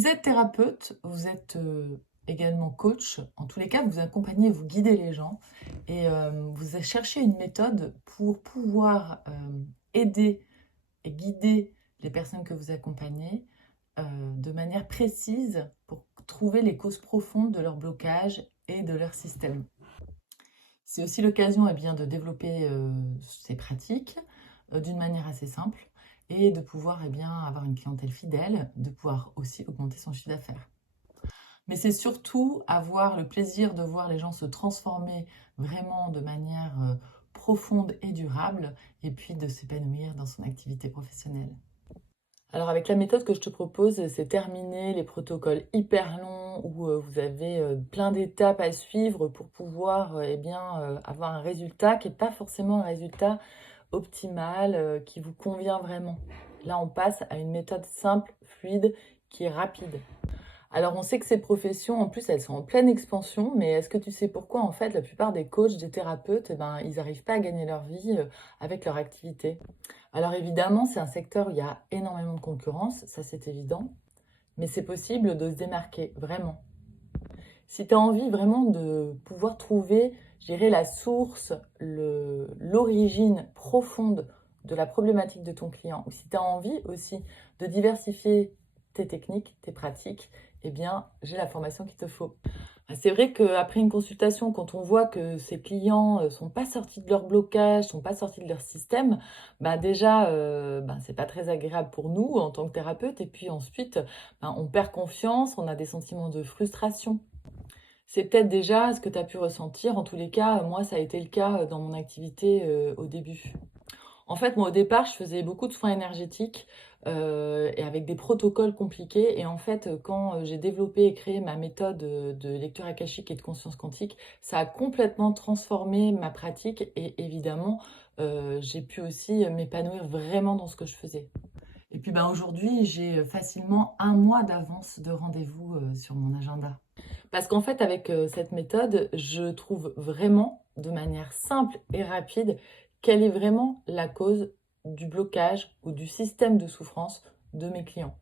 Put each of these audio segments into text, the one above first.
Vous êtes thérapeute, vous êtes également coach. En tous les cas, vous accompagnez, vous guidez les gens et vous cherchez une méthode pour pouvoir aider et guider les personnes que vous accompagnez de manière précise pour trouver les causes profondes de leur blocage et de leur système. C'est aussi l'occasion bien, de développer ces pratiques d'une manière assez simple et de pouvoir bien, avoir une clientèle fidèle, de pouvoir aussi augmenter son chiffre d'affaires. Mais c'est surtout avoir le plaisir de voir les gens se transformer vraiment de manière profonde et durable, et puis de s'épanouir dans son activité professionnelle. Alors avec la méthode que je te propose, c'est terminer les protocoles hyper longs où vous avez plein d'étapes à suivre pour pouvoir avoir un résultat qui n'est pas forcément un résultat optimal, qui vous convient vraiment. Là, on passe à une méthode simple, fluide, qui est rapide. Alors, on sait que ces professions, en plus, elles sont en pleine expansion, mais est-ce que tu sais pourquoi, en fait, la plupart des coachs, des thérapeutes, ils n'arrivent pas à gagner leur vie avec leur activité? Alors, évidemment, c'est un secteur où il y a énormément de concurrence, ça c'est évident, mais c'est possible de se démarquer, vraiment. Si tu as envie vraiment de pouvoir trouver, je dirais, la source, l'origine profonde de la problématique de ton client, ou si tu as envie aussi de diversifier tes techniques, tes pratiques, eh bien, j'ai la formation qu'il te faut. C'est vrai qu'après une consultation, quand on voit que ces clients ne sont pas sortis de leur blocage, sont pas sortis de leur système, déjà, c'est pas très agréable pour nous en tant que thérapeute. Et puis ensuite, on perd confiance, on a des sentiments de frustration. C'est peut-être déjà ce que tu as pu ressentir. En tous les cas, moi, ça a été le cas dans mon activité au début. En fait, moi, au départ, je faisais beaucoup de soins énergétiques et avec des protocoles compliqués. Et en fait, quand j'ai développé et créé ma méthode de lecture akashique et de conscience quantique, ça a complètement transformé ma pratique. Et évidemment, j'ai pu aussi m'épanouir vraiment dans ce que je faisais. Et puis aujourd'hui, j'ai facilement un mois d'avance de rendez-vous sur mon agenda. Parce qu'en fait, avec cette méthode, je trouve vraiment, de manière simple et rapide, quelle est vraiment la cause du blocage ou du système de souffrance de mes clients.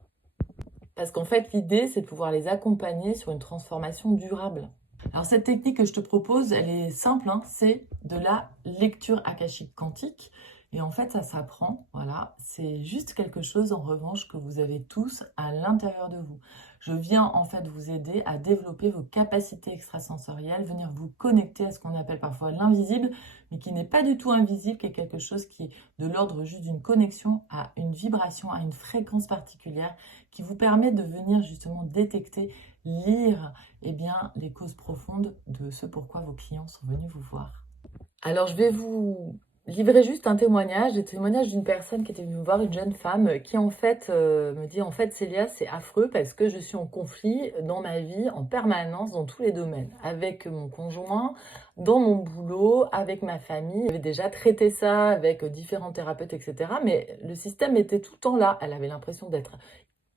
Parce qu'en fait, l'idée, c'est de pouvoir les accompagner sur une transformation durable. Alors cette technique que je te propose, elle est simple, hein, c'est de la lecture akashique quantique. Et en fait, ça s'apprend, voilà. C'est juste quelque chose, en revanche, que vous avez tous à l'intérieur de vous. Je viens en fait vous aider à développer vos capacités extrasensorielles, venir vous connecter à ce qu'on appelle parfois l'invisible, mais qui n'est pas du tout invisible, qui est quelque chose qui est de l'ordre juste d'une connexion à une vibration, à une fréquence particulière, qui vous permet de venir justement détecter, lire les causes profondes de ce pourquoi vos clients sont venus vous voir. Alors, je vais vous livrer juste un témoignage, le témoignage d'une personne qui était venue me voir, une jeune femme, qui en fait me dit, en fait, Célia, c'est affreux parce que je suis en conflit dans ma vie en permanence, dans tous les domaines, avec mon conjoint, dans mon boulot, avec ma famille. J'avais déjà traité ça avec différents thérapeutes, etc. Mais le système était tout le temps là. Elle avait l'impression d'être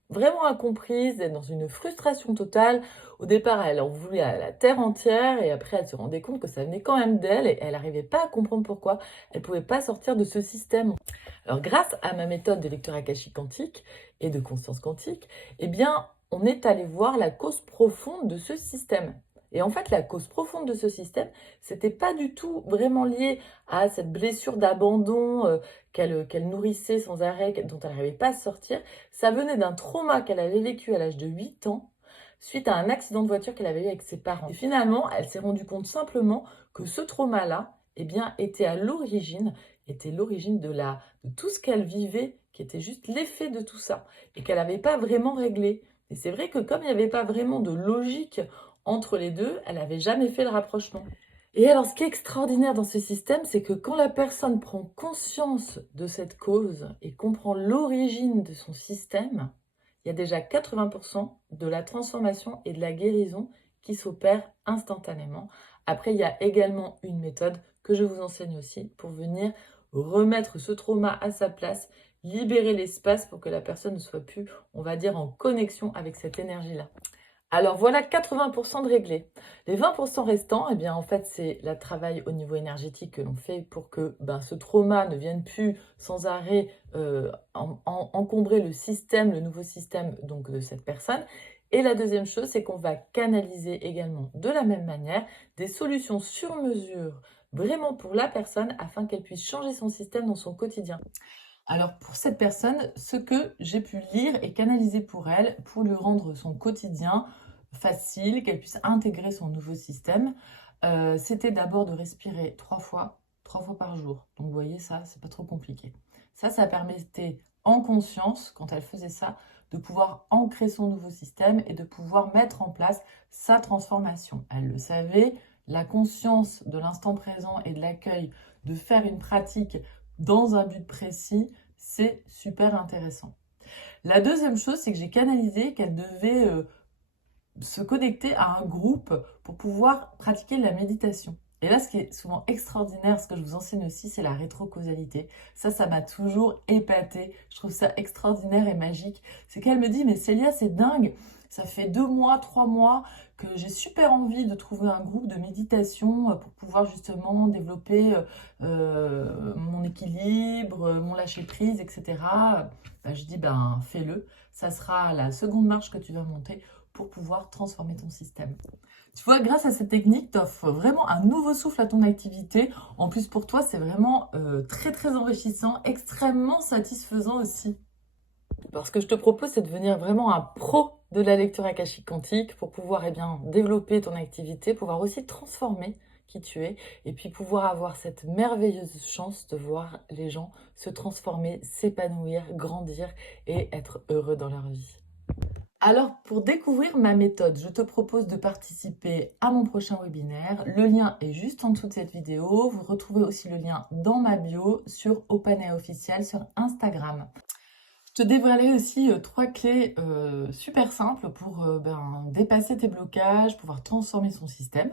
vraiment incomprise, d'être dans une frustration totale. Au départ, elle en voulait à la terre entière et après, elle se rendait compte que ça venait quand même d'elle et elle n'arrivait pas à comprendre pourquoi. Elle ne pouvait pas sortir de ce système. Alors, grâce à ma méthode de lecture akashique quantique et de conscience quantique, on est allé voir la cause profonde de ce système. Et en fait, la cause profonde de ce système, c'était pas du tout vraiment lié à cette blessure d'abandon qu'elle nourrissait sans arrêt, dont elle n'arrivait pas à sortir. Ça venait d'un trauma qu'elle avait vécu à l'âge de 8 ans, suite à un accident de voiture qu'elle avait eu avec ses parents. Et finalement, elle s'est rendue compte simplement que ce trauma-là, était l'origine de tout ce qu'elle vivait, qui était juste l'effet de tout ça, et qu'elle n'avait pas vraiment réglé. Et c'est vrai que comme il n'y avait pas vraiment de logique entre les deux, elle n'avait jamais fait le rapprochement. Et alors, ce qui est extraordinaire dans ce système, c'est que quand la personne prend conscience de cette cause et comprend l'origine de son système, il y a déjà 80% de la transformation et de la guérison qui s'opèrent instantanément. Après, il y a également une méthode que je vous enseigne aussi pour venir remettre ce trauma à sa place, libérer l'espace pour que la personne ne soit plus, on va dire, en connexion avec cette énergie-là. Alors voilà 80% de réglés. Les 20% restants, eh bien en fait c'est le travail au niveau énergétique que l'on fait pour que ce trauma ne vienne plus sans arrêt encombrer le système, le nouveau système donc de cette personne. Et la deuxième chose, c'est qu'on va canaliser également de la même manière des solutions sur mesure vraiment pour la personne afin qu'elle puisse changer son système dans son quotidien. Alors pour cette personne, ce que j'ai pu lire et canaliser pour elle, pour lui rendre son quotidien facile, qu'elle puisse intégrer son nouveau système, c'était d'abord de respirer 3 fois par jour. Donc vous voyez ça, c'est pas trop compliqué. Ça permettait en conscience, quand elle faisait ça, de pouvoir ancrer son nouveau système et de pouvoir mettre en place sa transformation. Elle le savait, la conscience de l'instant présent et de l'accueil, de faire une pratique dans un but précis, c'est super intéressant. La deuxième chose, c'est que j'ai canalisé qu'elle devait se connecter à un groupe pour pouvoir pratiquer la méditation. Et là, ce qui est souvent extraordinaire, ce que je vous enseigne aussi, c'est la rétrocausalité. Ça m'a toujours épatée. Je trouve ça extraordinaire et magique. C'est qu'elle me dit, mais Célia, c'est dingue. Ça fait 2 mois, 3 mois que j'ai super envie de trouver un groupe de méditation pour pouvoir justement développer mon équilibre, mon lâcher-prise, etc. Je dis, fais-le. Ça sera la seconde marche que tu vas monter pour pouvoir transformer ton système. Tu vois, grâce à cette technique, tu offres vraiment un nouveau souffle à ton activité. En plus, pour toi, c'est vraiment très, très enrichissant, extrêmement satisfaisant aussi. Alors, ce que je te propose, c'est de devenir vraiment un pro de la lecture akashique quantique pour pouvoir développer ton activité, pouvoir aussi transformer qui tu es et puis pouvoir avoir cette merveilleuse chance de voir les gens se transformer, s'épanouir, grandir et être heureux dans leur vie. Alors, pour découvrir ma méthode, je te propose de participer à mon prochain webinaire. Le lien est juste en dessous de cette vidéo. Vous retrouvez aussi le lien dans ma bio sur OpenAI Officiel sur Instagram. Je te dévoilerai aussi 3 clés super simples pour dépasser tes blocages, pouvoir transformer son système.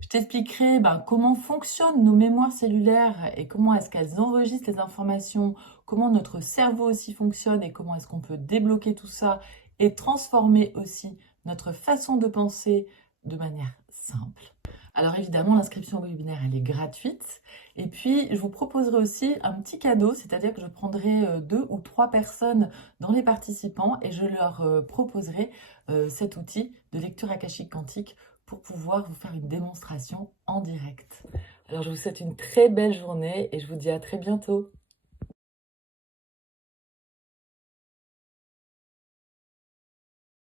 Je t'expliquerai comment fonctionnent nos mémoires cellulaires et comment est-ce qu'elles enregistrent les informations, comment notre cerveau aussi fonctionne et comment est-ce qu'on peut débloquer tout ça et transformer aussi notre façon de penser de manière simple. Alors évidemment, l'inscription au webinaire, elle est gratuite. Et puis, je vous proposerai aussi un petit cadeau, c'est-à-dire que je prendrai 2 ou 3 personnes dans les participants et je leur proposerai cet outil de lecture akashique quantique pour pouvoir vous faire une démonstration en direct. Alors, je vous souhaite une très belle journée et je vous dis à très bientôt.